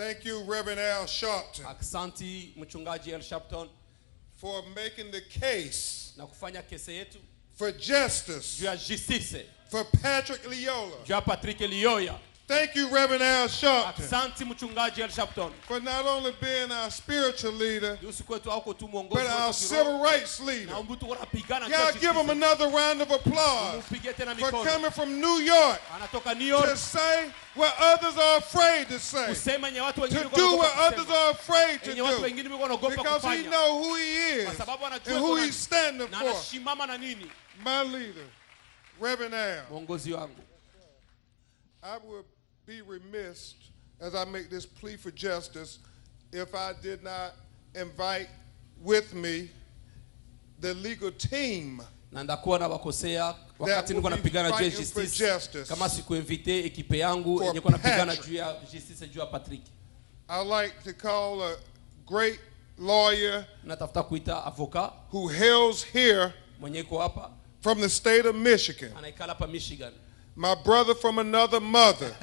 Thank you, Reverend Al Sharpton, Aksanti mchungaji Al Sharpton for making the case na kufanya kesi yetu for justice juu ya justice for Patrick Lyoya. juu ya Patrick Lyoya. Thank you, Reverend Al Sharpton, Aksanti mchungaji Al Sharpton for not only being our spiritual leader, Yusi kwetu auko tu mwongozi but our civil rights leader. na mtu anapigana kwa Y'all give him another round of applause Mpige tena for mikono. coming from New York Anatoka New York to say what others are afraid to say, kusema yenye watu wengine to do what others kusema. are afraid to Yenye watu do, wengine wanaogopa because he kufanya. know who he is Kwa sababu anajua and who kuna- he's standing na for. anasimama na nini? My leader, Reverend Al, Mwongozi wangu. I would be remiss as I make this plea for justice if I did not invite with me the legal team Na ndakuwa na wakosea that wakati niko will be napigana juu ya fighting for justice. justice. Kama sikuinvite ekipe yangu For yenye niko napigana Patrick. juu ya justice juu ya Patrick. I like to call a great lawyer Natafuta kuita avoka who hails here mwenye iko hapa from the state of Michigan, anaikala hapa Michigan. my brother from another mother,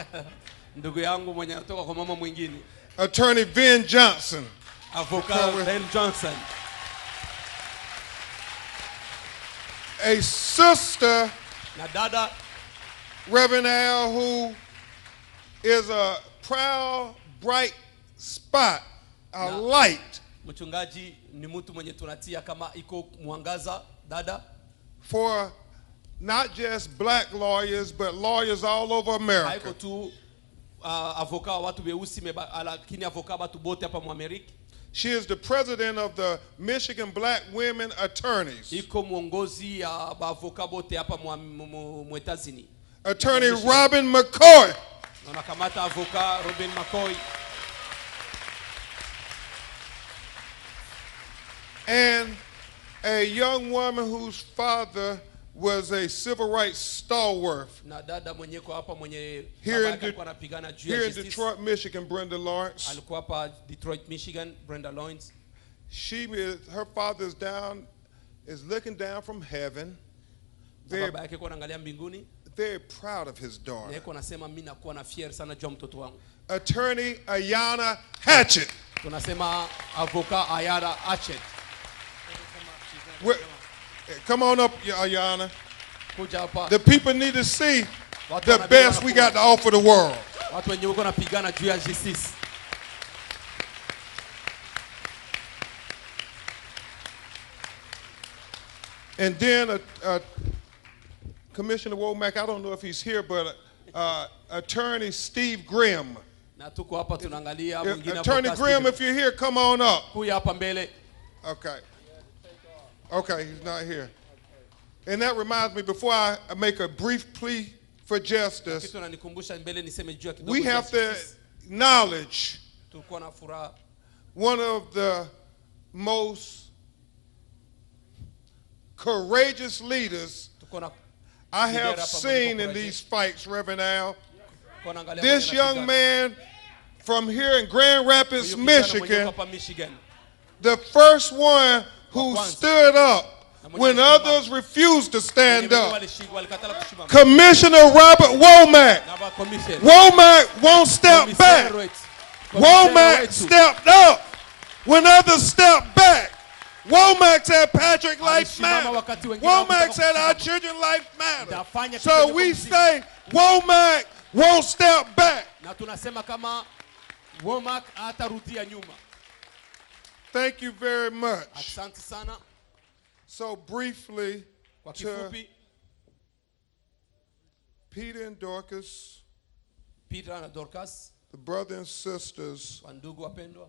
Ndugu yangu mwenye anatoka kwa mama mwingine. Attorney Ben Johnson, Avoka Ben Johnson. a sister, Na dada Reverend Al, who is a proud, bright spot, a No. light mchungaji ni mtu mwenye tunatia kama iko mwangaza dada for not just black lawyers, but lawyers all over America. haiko tu avoka wa watu weusi lakini avoka watu bote hapa mu Amerika. She is the president of the Michigan Black Women Attorneys. Iko mwongozi ya avoka bote hapa mu Etazini. Attorney Robin McCoy. Na nakamata avoka Robin McCoy And a young woman whose father was a civil rights stalwart na dada mwenye kwa hapa mwenye Here baba in yake alikuwa anapigana juu here ya in justice. Detroit, Michigan, Brenda Lawrence. Alikuwa hapa Detroit, Michigan, Brenda Lawrence. Her father is looking down from heaven, Na very, baba yake kwa anaangalia mbinguni very proud of his na daughter. yeye anasema mimi nakuwa na fier sana juu ya mtoto wangu. Attorney Ayanna Hatchett. Tunasema avoka Ayara Achet. Come on up, Ayanna. Kuja hapa. The people need to see Watu the wanabidi best we got to offer the world. Watu wenye wako napigana juu ya justice. And then Commissioner Womack, I don't know if he's here, but Attorney Steve Grimm. Na tuko hapa tunaangalia mwingine Attorney avoka Grimm, Steven. if you're here, come on up. Kuja hapa mbele. Okay. Okay, he's not here. And that reminds me, before I make a brief plea for justice, Kitu nanikumbusha mbele niseme juu ya kidogo. we juu ya have to justice. acknowledge Tulikuwa na furaha. one of the most courageous leaders Tuko na I have seen in these fights, Reverend Al. This young man from here in Grand Rapids, Michigan, the first one who stood up when others refused to stand up. Commissioner Robert Womack. Womack won't step back. Womack stepped up when others stepped back. Womack said Patrick life matters. Womack said our children's life matters. So we say Womack won't step back. Na tunasema kama Womack hatarudia nyuma. Thank you very much. Asante sana. So briefly, Kwa to kifupi, Peter and Dorcas, Peter na Dorcas, the brothers and sisters wandugu wapendwa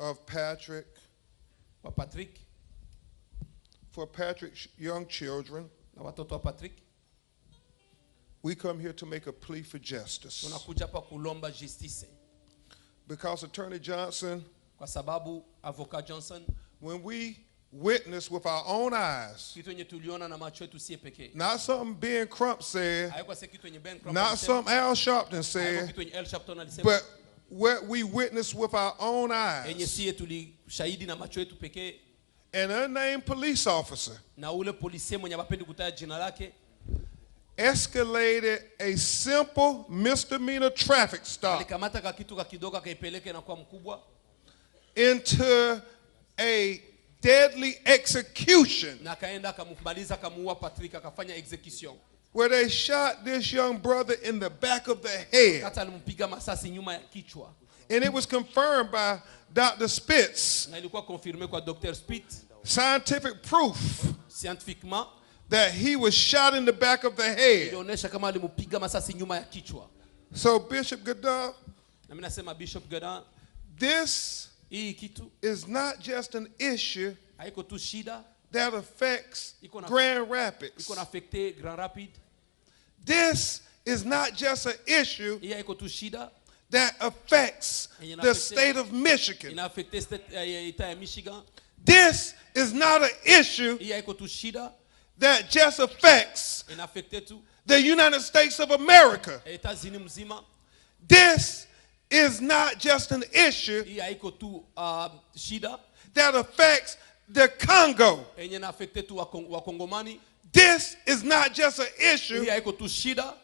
of Patrick, wa Patrick for Patrick's young children, na watoto wa Patrick, we come here to make a plea for justice. tunakuja hapa kulomba justice. Because Attorney Johnson, Kwa sababu avoka Johnson, when we witness with our own eyes, kitu yenye tuliona na macho yetu si pekee. not something Ben Crump said, Haikuwa kitu yenye Ben Crump not alisema, something Al Sharpton haikuwa said, kitu yenye El Sharpton alisema, but what we witness with our own yenye eyes. sie tulishahidi na macho yetu pekee. An unnamed police officer Na ule polisi mwenye hapendi kutaja jina lake escalated a simple misdemeanor traffic stop alikamata kakitu kakidogo kaipeleke na kwa mkubwa into a deadly execution na kaenda akamkumaliza akamuua Patrick akafanya execution where they shot this young brother in the back of the head. kata alimpiga masasi nyuma ya kichwa And it was confirmed by Dr. Spitz. na ilikuwa confirmé kwa Dr. Spitz Scientific proof scientifiquement that he was shot in the back of the head. ilionyesha kama alimpiga masasi nyuma ya kichwa. So Bishop Godin, Na mimi nasema Bishop Godin, this hii kitu is not just an issue haiko tu shida that affects iko Grand Rapids. na affecte Grand Rapids. This is not just an issue Hii haiko tu shida that affects the state of Michigan. ina affecte state ya Michigan. This is not an issue Hii haiko tu shida that just affects ina affecte tu the United States of America. États-Unis mzima. This is not just an issue Hii haiko tu shida that affects the Congo. yenye na affecte tu wa Kongomani. This is not just an issue Hii haiko tu shida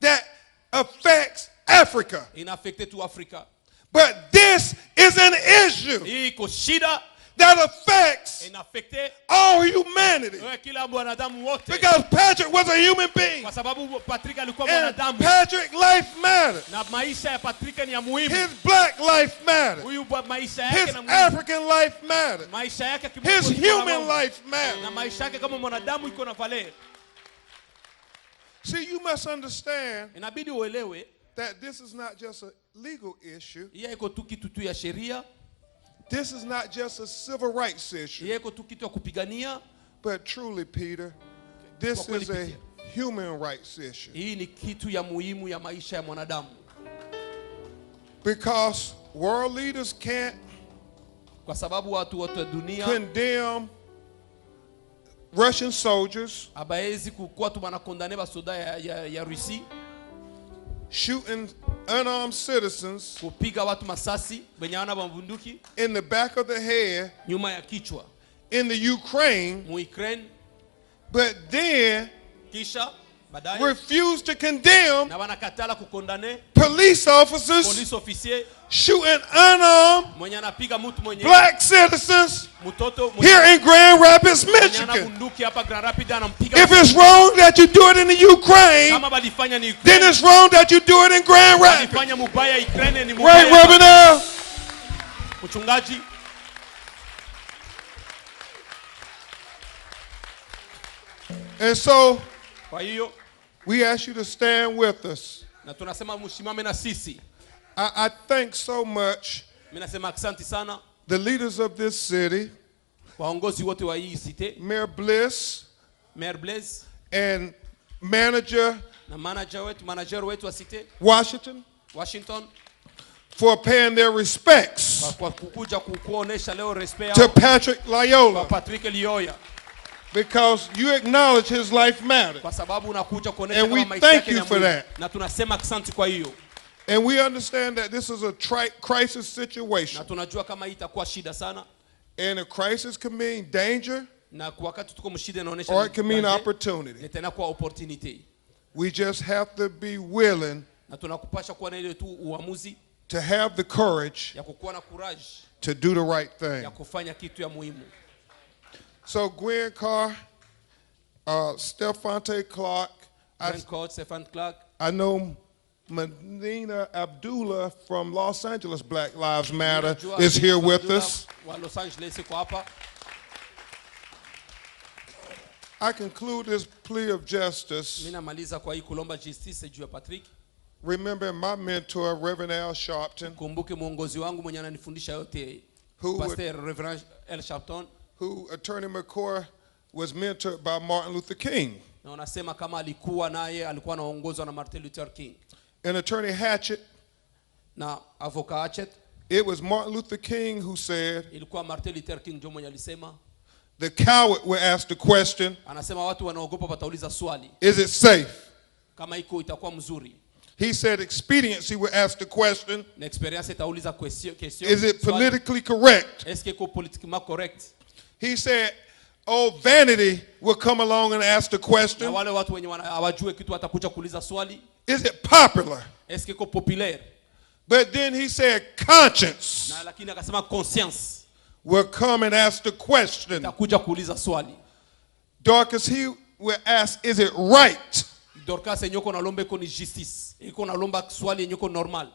that affects Africa. ina affecte tu Afrika. But this is an issue Hii iko shida that affects ina affecte all humanity. kila mwanadamu wote. Because Patrick was a human being. Kwa sababu Patrick alikuwa And mwanadamu. Patrick's life mattered. Na maisha ya Patrick ni ya muhimu. His black life mattered. Huyu maisha yake His na muhimu. African life mattered. Maisha yake His human life mattered. na maisha yake kama mwanadamu iko na value. See, you must understand Inabidi uelewe that this is not just a legal issue. hii iko tu kitu tu ya sheria. This is not just a civil rights issue. Hii iko tu kitu ya kupigania. But truly, Peter, this is a human rights issue. Hii ni kitu ya muhimu ya maisha ya mwanadamu. Because world leaders can't Kwa sababu watu wote wa dunia condemn Russian soldiers habaezi kukuwa tu wanakondane basoda ya Rusi shooting unarmed citizens kupiga watu masasi wenye wana bunduki in the back of the head nyuma ya kichwa in the Ukraine, mu Ukraine, but then kisha baadaye refuse to condemn na wanakatala kukondane police officers police officier shooting unarmed mwenye anapiga mtu mwenye black citizens mtoto here in Grand Rapids, mwenye Michigan. ana bunduki hapa Grand Rapids anampiga. If it's wrong that you do it in the Ukraine, Kama balifanya ni then Ukraine, it's wrong that you do it in Grand Rapids. balifanya mubaya Ukraine ni Right, mubaya. Reverend? Mchungaji, And so kwa hiyo we ask you to stand with us. na tunasema mshimame na sisi. I thank so much Mimi nasema asante sana the leaders of this city, waongozi wote wa hii city, Mayor Bliss Mayor Blaise and manager na manager wetu wa city Washington for paying their respects kwa kukuja kuonesha leo respect to yao Patrick kwa Lyoya, Patrick Lyoya, because you acknowledge his life mattered. kwa sababu unakuja kuonesha And we kama maisha thank yake you ni for muhimu. that. Na tunasema asante kwa hiyo. And we understand that this is a crisis situation. Na tunajua kama hii itakuwa shida sana. And a crisis can mean danger Na kwa wakati tuko mshida inaonesha or it can mean opportunity. ni tena kwa opportunity. We just have to be willing Na tunakupasha kuwa na ile tu uamuzi to have the courage ya kukuwa na courage to do the right thing. ya kufanya kitu ya muhimu. So Gwen Carr, Stephante Clark, Stephen Clark, I know Medina Abdullah from Los Angeles Black Lives Matter is here with us. Wa Los Angeles iko hapa. I conclude this plea of justice Mimi namaliza kwa hii kulomba justice juu ya Patrick. remembering my mentor, Reverend Al Sharpton, Kumbuke mwongozi wangu mwenye ananifundisha yote, Pastor Reverend Al Sharpton, who Attorney McCoy was mentored by Martin Luther King. na unasema kama alikuwa anaongozwa na Martin Luther King. And Attorney Hatchett, Na avoka Hatchett, it was Martin Luther King who said, ilikuwa Martin Luther King ndio mwenye alisema, the coward will ask the question, anasema watu wanaogopa watauliza swali, is it safe? kama iko itakuwa mzuri. He said expediency will ask the question, Na experience itauliza question, is it politically correct? est-ce que iko politiquement correct? He said old vanity will come along and ask the Na question, wale watu wenye hawajui kitu watakuja kuuliza swali, is it popular? est-ce que iko populaire? But then he said conscience Na lakini akasema conscience will come and ask the question. itakuja kuuliza swali. Dorcas, he will ask, is it right? Dorcas yenye uko nalomba iko ni justice. Iko nalomba swali yenye uko normal.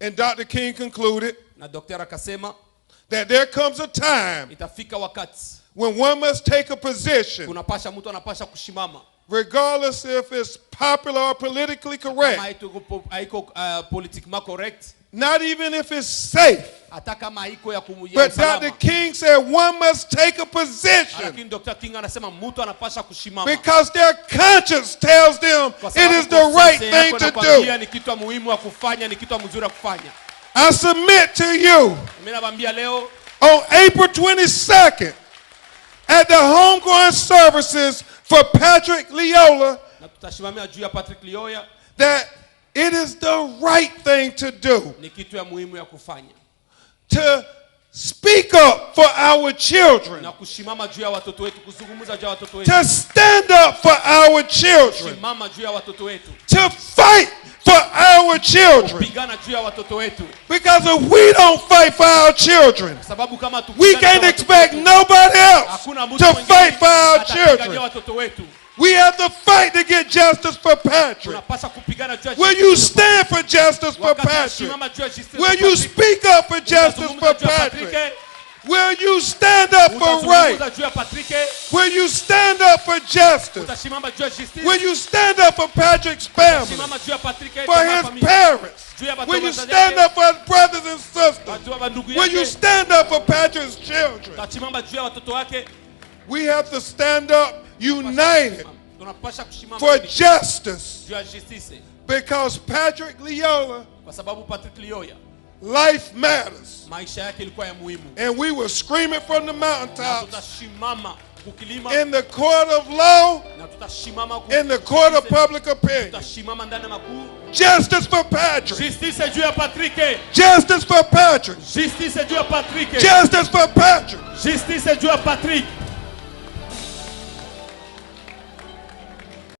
And Dr. King concluded Na daktari akasema that there comes a time itafika wakati when one must take a position, kunapasha mtu anapasha kushimama. regardless if it's popular or politically correct, Kama haiko politiquement correct, not even if it's safe. hata kama haiko ya kumuya But Dr. usalama. King said one must take a position Lakini Dr. King anasema mtu anapasha kushimama. because their conscience tells them it is the right thing to do. Ni kitu muhimu wa kufanya, ni kitu mzuri wa kufanya. I submit to you Mimi nawaambia leo on April 22nd at the homegoing services for Patrick Lyoya na tutashimamia juu ya Patrick Lyoya, that it is the right thing to do ni kitu ya muhimu ya kufanya. to speak up for our children, Na kushimama juu ya watoto wetu, kuzungumza juu ya watoto wetu. to stand up for our children, Kushimama juu ya watoto wetu. to fight for our children. Kupigana juu ya watoto wetu. Because if we don't fight for our children, Sababu kama we can't expect nobody else hakuna mtu to mwingine fight for our atapigania children. watoto wetu. We have to fight to get justice for Patrick. Tunapaswa kupigana juu ya Will you stand for justice for Wakati Patrick? tunasimama juu ya justice Will for you Patrick, speak up for justice for utazungumza juu ya Patrick? Will you stand up for utazungumza right? juu ya Patrick, Will you stand up for justice? utasimama juu ya justice, Will you stand up for Patrick's family? utasimama juu ya Patrick, For his parents? juu ya Will you wazazi stand yake, up for his brothers and sisters? juu ya ndugu Will you yake, stand up for Patrick's children? utasimama juu ya watoto wake. We have to stand up united Tunapaswa kusimama for justice juu ya justice, because Patrick Lyoya, kwa sababu Patrick Lyoya life matters. maisha yake ilikuwa ya muhimu. And we will scream it from the Na mountaintops tutasimama kukilima, in the court of law, na tutasimama in the court of public opinion. tutasimama ndani ya makuu. Justice for Patrick. Justice juu ya Patrick. Justice for Patrick. Justice juu ya Patrick. Justice for Patrick. Justice juu ya Patrick.